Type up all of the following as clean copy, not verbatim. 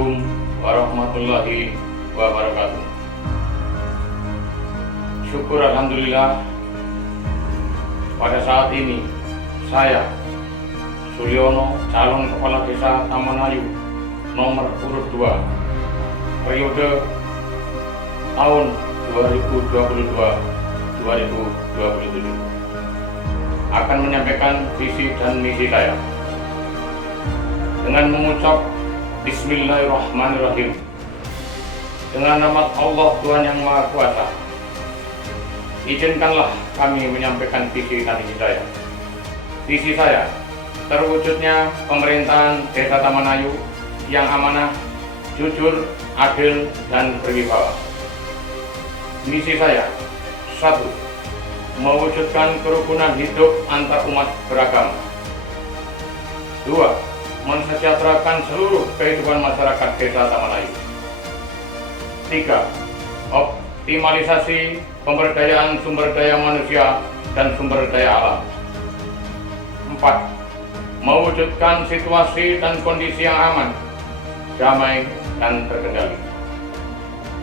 Assalamualaikum warahmatullahi wabarakatuh. Syukur alhamdulillah, pada saat ini saya Sulyono, calon kepala desa Tamanayu nomor urut 2 periode tahun 2022-2027 akan menyampaikan visi dan misi saya dengan mengucap Bismillahirrahmanirrahim. Dengan nama Allah Tuhan Yang Maha Kuasa, izinkanlah kami menyampaikan visi dan misi saya. Visi saya terwujudnya pemerintahan Desa Tamanayu yang amanah, jujur, adil, dan berwibawa. Misi saya: 1. Mewujudkan kerukunan hidup antar umat beragama. 2. Mensejahterakan seluruh kehidupan masyarakat Desa Tamanayu. 3. Optimalisasi pemberdayaan sumber daya manusia dan sumber daya alam. 4. Mewujudkan situasi dan kondisi yang aman, damai, dan terkendali.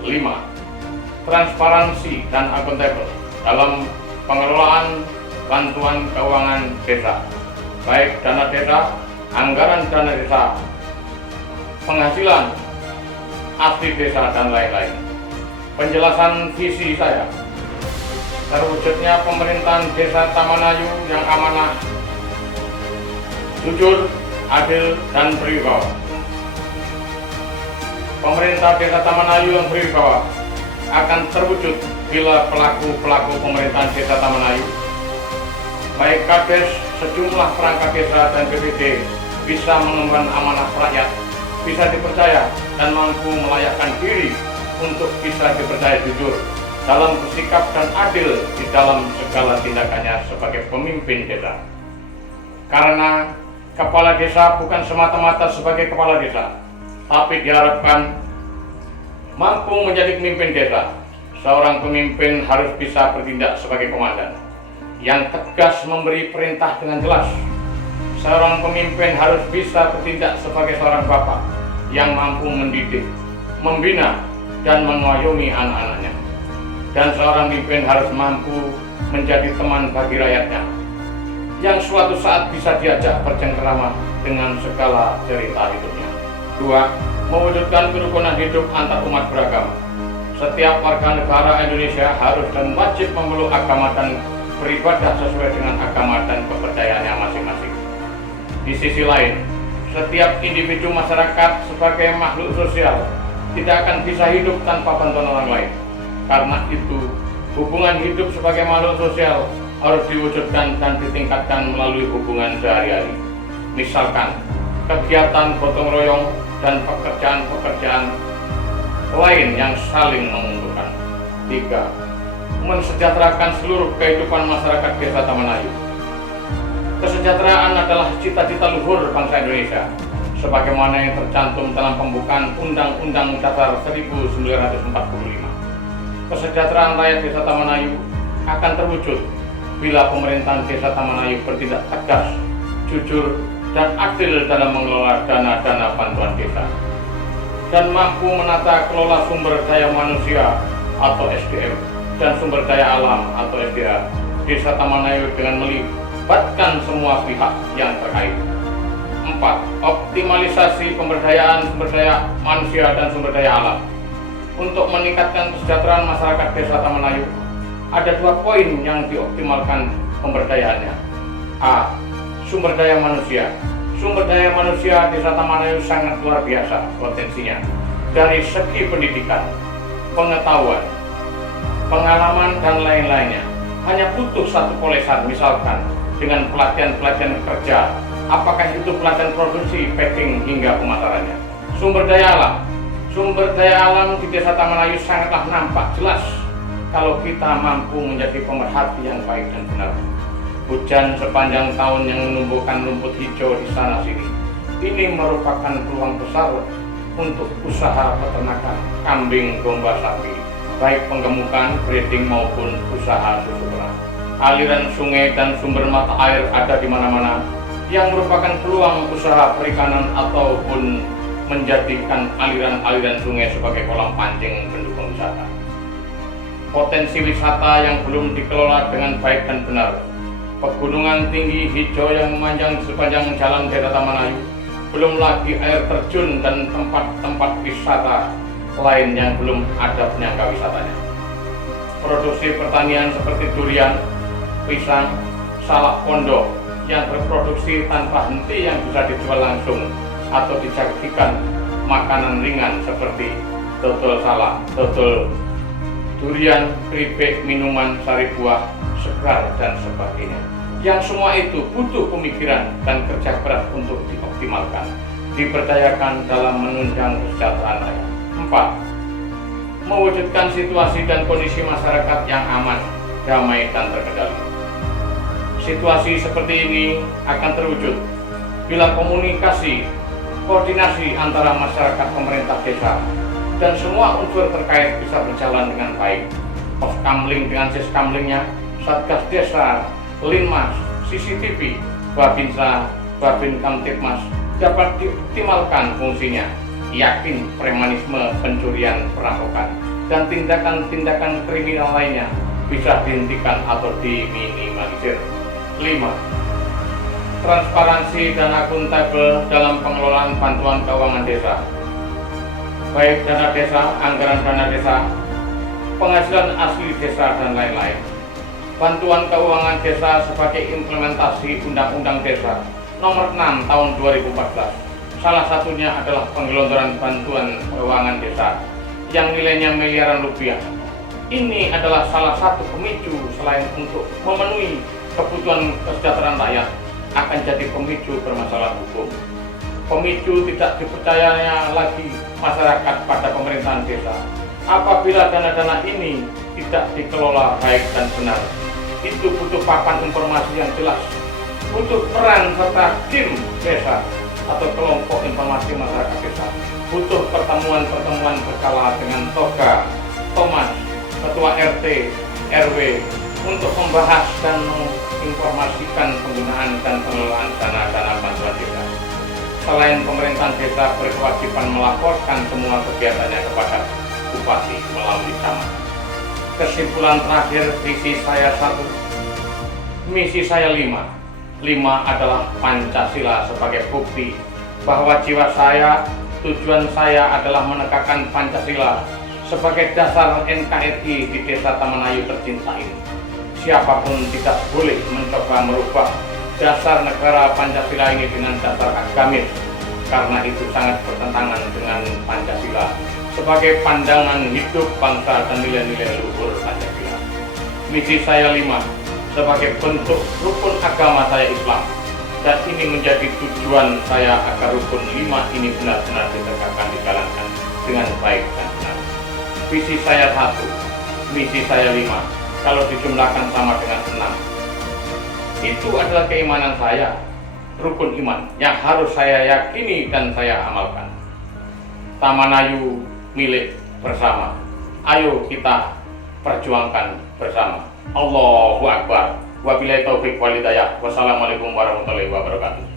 5. Transparansi dan akuntabel dalam pengelolaan bantuan keuangan desa, baik dana desa, anggaran dana desa, penghasilan asli desa, dan lain-lain. Penjelasan visi saya: terwujudnya pemerintahan Desa Tamanayu yang amanah, jujur, adil, dan berwibawa. Pemerintah Desa Tamanayu yang berwibawa akan terwujud bila pelaku-pelaku pemerintahan Desa Tamanayu, baik Kades, sejumlah perangkat desa, dan BPD bisa mengemban amanah rakyat, bisa dipercaya dan mampu melayakkan diri untuk bisa dipercaya jujur dalam bersikap dan adil di dalam segala tindakannya sebagai pemimpin desa. Karena kepala desa bukan semata-mata sebagai kepala desa, tapi diharapkan mampu menjadi pemimpin desa. Seorang pemimpin harus bisa bertindak sebagai komandan yang tegas, memberi perintah dengan jelas. Seorang pemimpin harus bisa bertindak sebagai seorang bapak yang mampu mendidik, membina, dan mengayomi anak-anaknya. Dan seorang pemimpin harus mampu menjadi teman bagi rakyatnya, yang suatu saat bisa diajak bercengkerama dengan segala cerita hidupnya. 2. Mewujudkan kerukunan hidup antar umat beragama. Setiap warga negara Indonesia harus dan wajib memeluk agama dan beribadah sesuai dengan agama dan kepercayaannya masing-masing. Di sisi lain, setiap individu masyarakat sebagai makhluk sosial tidak akan bisa hidup tanpa bantuan orang lain. Karena itu, hubungan hidup sebagai makhluk sosial harus diwujudkan dan ditingkatkan melalui hubungan sehari-hari. Misalkan, kegiatan gotong royong dan pekerjaan-pekerjaan lain yang saling menguntungkan. 3. Mensejahterakan seluruh kehidupan masyarakat Desa Tamanayu. Kesejahteraan adalah cita-cita luhur bangsa Indonesia, sebagaimana yang tercantum dalam pembukaan Undang-Undang Dasar 1945. Kesejahteraan rakyat Desa Tamanayu akan terwujud bila pemerintahan Desa Tamanayu bertindak tegas, jujur, dan adil dalam mengelola dana-dana bantuan desa, dan mampu menata kelola sumber daya manusia atau SDM dan sumber daya alam atau SDA Desa Tamanayu dengan melibatkan semua pihak yang terkait. 4. Optimalisasi pemberdayaan sumber daya manusia dan sumber daya alam. Untuk meningkatkan kesejahteraan masyarakat Desa Tamanayu, ada 2 poin yang dioptimalkan pemberdayaannya. A. Sumber daya manusia. Sumber daya manusia Desa Tamanayu sangat luar biasa potensinya dari segi pendidikan, pengetahuan, pengalaman, dan lain-lainnya. Hanya butuh satu polesan, misalkan dengan pelatihan-pelatihan kerja, apakah itu pelatihan produksi, packing, hingga pemasarannya. Sumber daya alam. Sumber daya alam di Desa Tamanayu sangatlah nampak jelas kalau kita mampu menjadi pemerhati yang baik dan benar. Hujan sepanjang tahun yang menumbuhkan rumput hijau di sana sini, ini merupakan peluang besar untuk usaha peternakan kambing, domba, sapi, baik penggemukan, breeding maupun usaha susu perah. Aliran sungai dan sumber mata air ada di mana-mana, yang merupakan peluang usaha perikanan ataupun menjadikan aliran-aliran sungai sebagai kolam pancing pendukung wisata. Potensi wisata yang belum dikelola dengan baik dan benar, pegunungan tinggi hijau yang memanjang sepanjang jalan Desa Taman Ayu, belum lagi air terjun dan tempat-tempat wisata lain yang belum ada penyangga wisatanya. Produksi pertanian seperti durian, pisang, salak pondok yang berproduksi tanpa henti yang bisa dijual langsung atau disajikan makanan ringan seperti dodol salak, dodol durian, keripik, minuman, sari buah, segar, dan sebagainya. Yang semua itu butuh pemikiran dan kerja keras untuk dioptimalkan, diberdayakan dalam menunjang kesejahteraan rakyat. 4. Mewujudkan situasi dan kondisi masyarakat yang aman, damai, dan terkendali. Situasi seperti ini akan terwujud bila komunikasi, koordinasi antara masyarakat, pemerintah desa, dan semua unsur terkait bisa berjalan dengan baik. Poskamling dengan siskamlingnya, Satgas Desa, Linmas, CCTV, Babinsa, Babin Kamtipmas dapat dioptimalkan fungsinya. Yakin premanisme, pencurian, perampokan, dan tindakan-tindakan kriminal lainnya bisa dihentikan atau diminimalisir. 5. Transparansi dan akuntabel dalam pengelolaan bantuan keuangan desa, baik dana desa, anggaran dana desa, penghasilan asli desa, dan lain-lain. Bantuan keuangan desa sebagai implementasi Undang-Undang Desa Nomor 6 Tahun 2014. Salah satunya adalah penggelontoran bantuan keuangan desa yang nilainya miliaran rupiah. Ini adalah salah satu pemicu selain untuk memenuhi kebutuhan kesejahteraan rakyat, akan jadi pemicu permasalahan hukum. Pemicu tidak dipercayanya lagi masyarakat pada pemerintahan desa. Apabila dana-dana ini tidak dikelola baik dan benar, itu butuh papan informasi yang jelas, butuh peran serta tim desa atau kelompok informasi masyarakat desa, butuh pertemuan-pertemuan berkala dengan Toga, Thomas, Ketua RT, RW untuk membahas dan menginformasikan penggunaan dan pengelolaan dana-dana bantuan desa. Selain pemerintahan desa berkewajiban melaporkan semua kegiatannya kepada Bupati melalui camat. Kesimpulan terakhir, visi saya 1, misi saya 5. 5 adalah Pancasila sebagai bukti bahwa jiwa saya, tujuan saya adalah menegakkan Pancasila sebagai dasar NKRI di Desa Taman Ayu tercinta ini. Siapapun tidak boleh mencoba merubah dasar negara Pancasila ini dengan dasar agamis, karena itu sangat bertentangan dengan Pancasila sebagai pandangan hidup bangsa dan nilai-nilai luhur Pancasila. Misi saya 5, sebagai bentuk rukun agama saya Islam, dan ini menjadi tujuan saya agar rukun 5 ini benar-benar ditegakkan, dijalankan dengan baik dan benar. Visi saya 1, misi saya 5, kalau dijumlahkan sama dengan 6. Itu adalah keimanan saya, rukun iman yang harus saya yakini dan saya amalkan. Taman Ayu milik bersama. Ayo kita perjuangkan bersama. Allahu Akbar. Wabillahi taufiq wal hidayah. Wassalamualaikum warahmatullahi wabarakatuh.